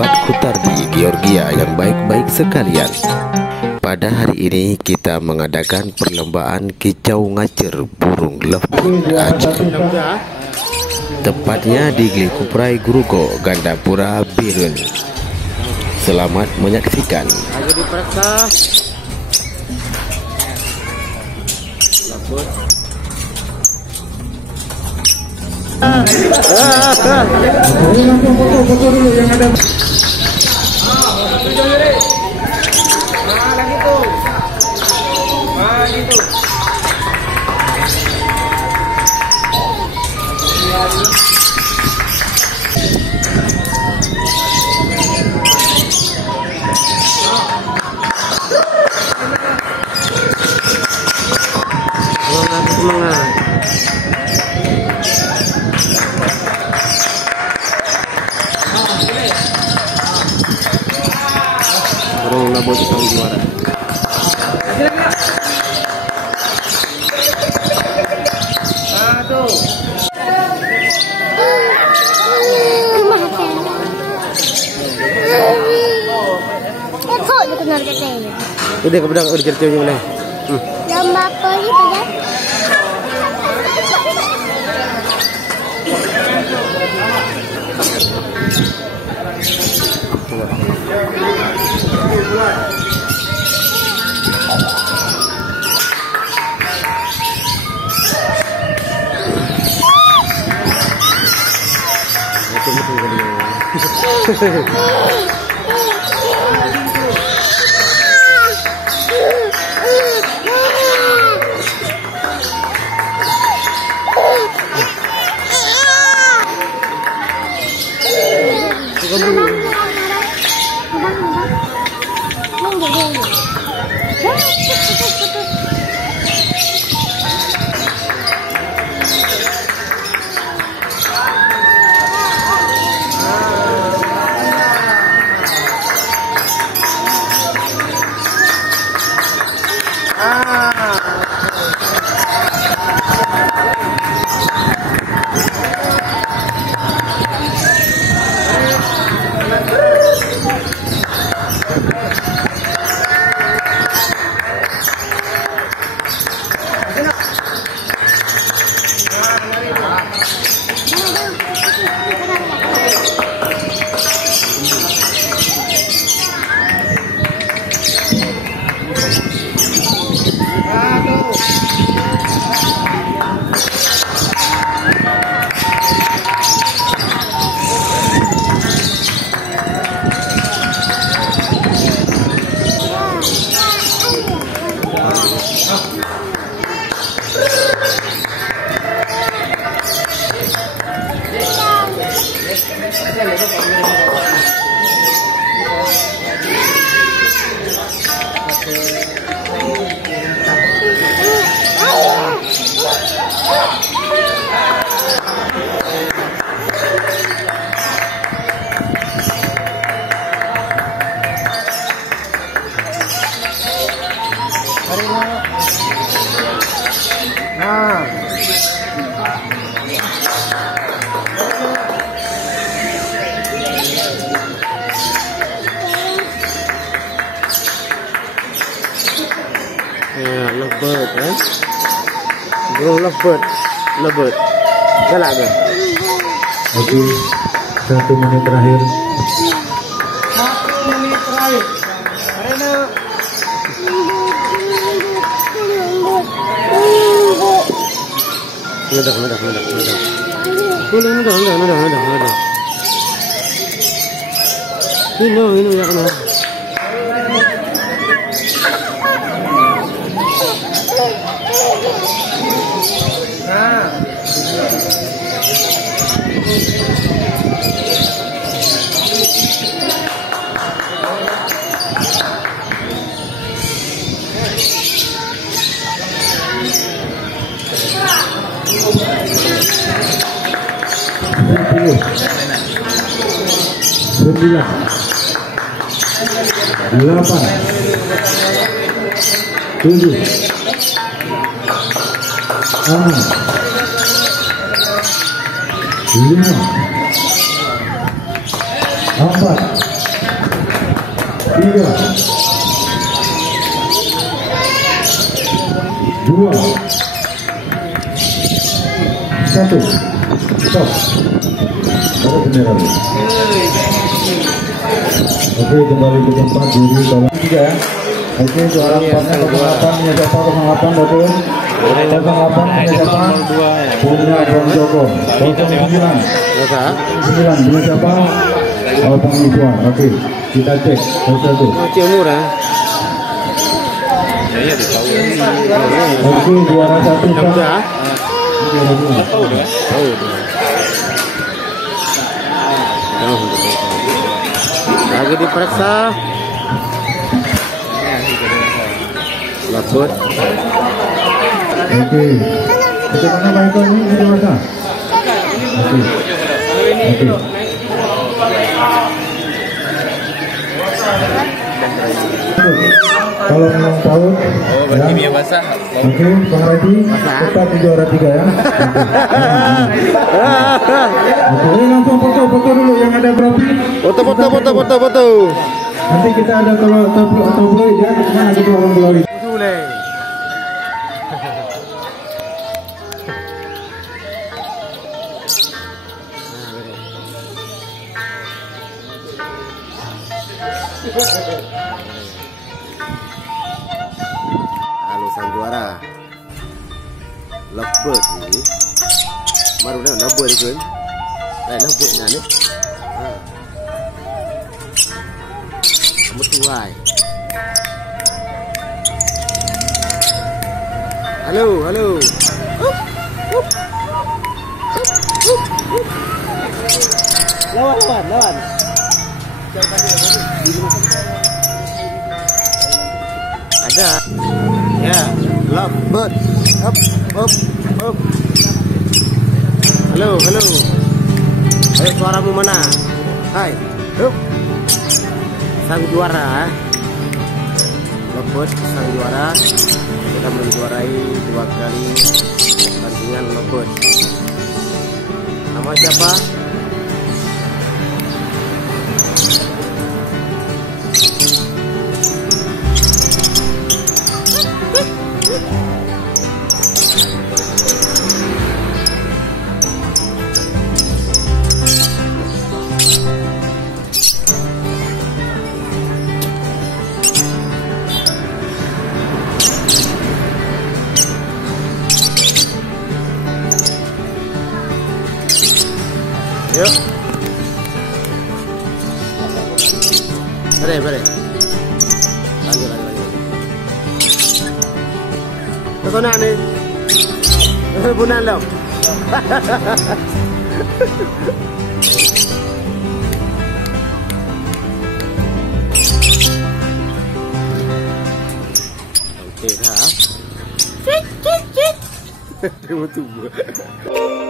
sahabat Kutardi Georgia yang baik-baik sekalian. Pada hari ini kita mengadakan perlombaan kicau ngacer burung lovebird Aceh. Tepatnya di Gili Kuprai Gurugo, Gandapura, Birun. Selamat menyaksikan. Burung labut sang juara. Udah kebedak udah cerita mana? Lomba apa ni pada? Lovebird, burung lovebird, galak ke? Oke, 1 menit terakhir. 1 menit terakhir. Karena Minum ya kena. Sembilan, 8, 7, 6, 5, 4, 2, 1. Stop. Taruh bendera. Oke, kembali ke tempat diri tolong 3 ya. Oke, suara 4-nya 08 punya siapa? 08 betul. 08 punya siapa? Punya Bang Joko. 09 punya siapa? Bang Iswan. Oke, kita cek. Satu. Oke, juara 1 Kak. Lagi diperiksa. Labut. Oke. Bagaimana Pak Eko ini? Ini masa? Oke. Kalau memang tahu, ya. Oke, Bang Redi, tetap di juara 3 ya. Oke, langsung foto dulu yang ada berapa? Foto. Nanti kita ada tabloid ya, kita ada 2 orang tabloid. Halo sang juara. Lovebird ini. Baru dah lovebird kan? Lovebird ni. Kamu tuai. Halo. Lawan. Ada. Ya, lovebird. Up. Halo. Ayo, suaramu mana? Hai. Up. Sang juara. Lovebird sang juara. Kita menjuarai 2 kali pertandingan lovebird. Nama siapa? Yuk. Bere. Lanjut. Kemana nih? Bunan lo. Oke dah. Terima kasih.